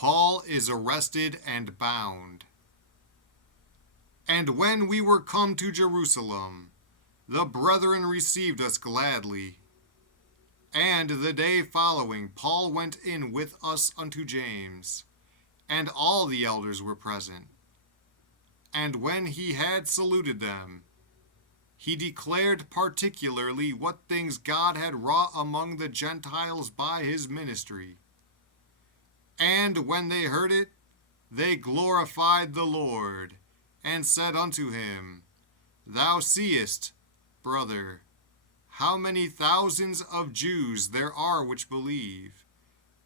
Paul is arrested and bound. And when we were come to Jerusalem, the brethren received us gladly. And the day following, Paul went in with us unto James, and all the elders were present. And when he had saluted them, he declared particularly what things God had wrought among the Gentiles by his ministry. And when they heard it, they glorified the Lord, and said unto him, Thou seest, brother, how many thousands of Jews there are which believe,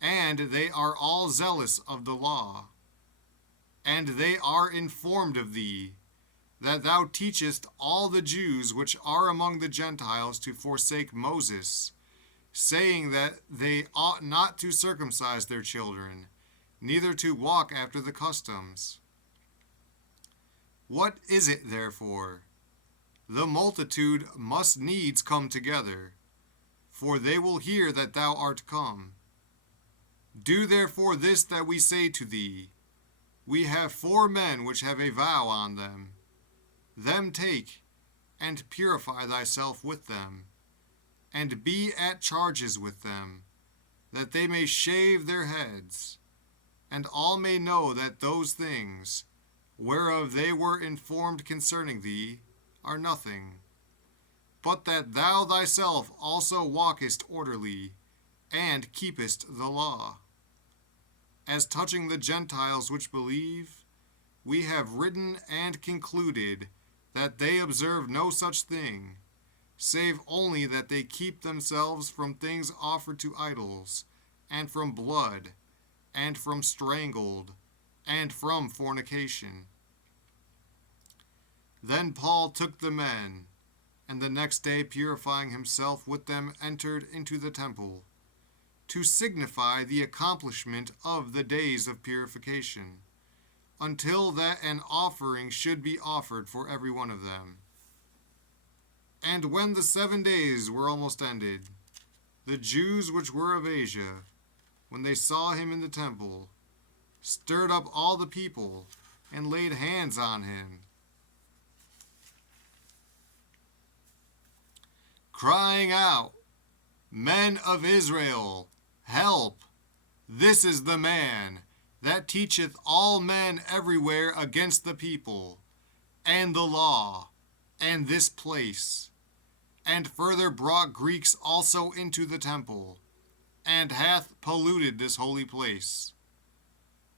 and they are all zealous of the law. And they are informed of thee, that thou teachest all the Jews which are among the Gentiles to forsake Moses, saying that they ought not to circumcise their children, neither to walk after the customs. What is it, therefore? The multitude must needs come together, for they will hear that thou art come. Do therefore this that we say to thee. We have 4 men which have a vow on them. Them take, and purify thyself with them, and be at charges with them, that they may shave their heads, and all may know that those things, whereof they were informed concerning thee, are nothing, but that thou thyself also walkest orderly, and keepest the law. As touching the Gentiles which believe, we have written and concluded that they observe no such thing, save only that they keep themselves from things offered to idols, and from blood, and from strangled, and from fornication. Then Paul took the men, and the next day purifying himself with them entered into the temple, to signify the accomplishment of the days of purification, until that an offering should be offered for every one of them. And when the 7 days were almost ended, the Jews which were of Asia, when they saw him in the temple, stirred up all the people, and laid hands on him, crying out, Men of Israel, help! This is the man that teacheth all men everywhere against the people, and the law, and this place, and further brought Greeks also into the temple, and hath polluted this holy place.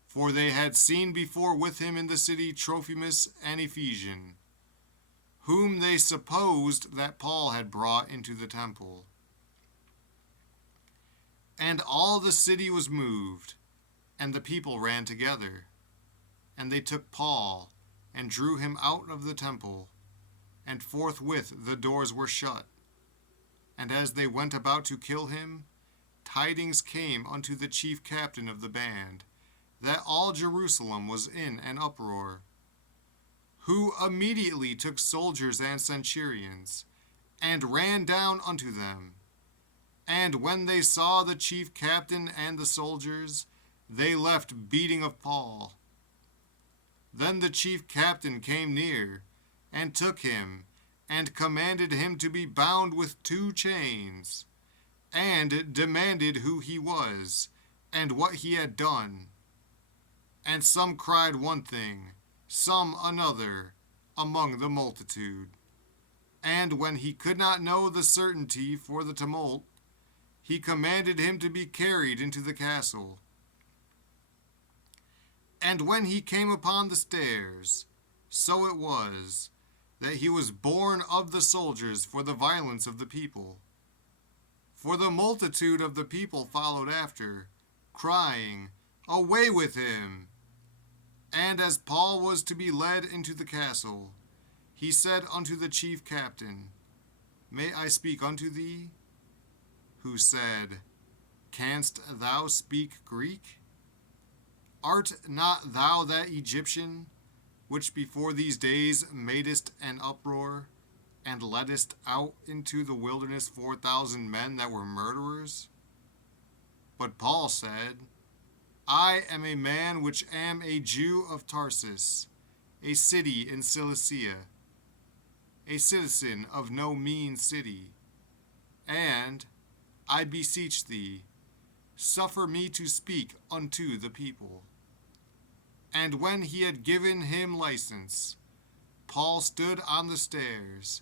For they had seen before with him in the city Trophimus an Ephesian, whom they supposed that Paul had brought into the temple. And all the city was moved, and the people ran together. And they took Paul, and drew him out of the temple, and forthwith the doors were shut. And as they went about to kill him, tidings came unto the chief captain of the band, that all Jerusalem was in an uproar, who immediately took soldiers and centurions, and ran down unto them. And when they saw the chief captain and the soldiers, they left beating of Paul. Then the chief captain came near, and took him, and commanded him to be bound with 2 chains, and demanded who he was, and what he had done. And some cried one thing, some another, among the multitude. And when he could not know the certainty for the tumult, he commanded him to be carried into the castle. And when he came upon the stairs, so it was, that he was borne of the soldiers for the violence of the people. For the multitude of the people followed after, crying, Away with him! And as Paul was to be led into the castle, he said unto the chief captain, May I speak unto thee? Who said, Canst thou speak Greek? Art not thou that Egyptian, which before these days madest an uproar, and leddest out into the wilderness 4,000 men that were murderers? But Paul said, I am a man which am a Jew of Tarsus, a city in Cilicia, a citizen of no mean city. And, I beseech thee, suffer me to speak unto the people. And when he had given him license, Paul stood on the stairs,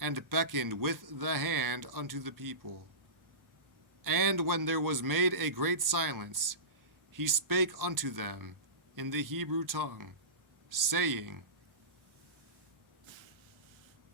and beckoned with the hand unto the people. And when there was made a great silence, he spake unto them in the Hebrew tongue, saying,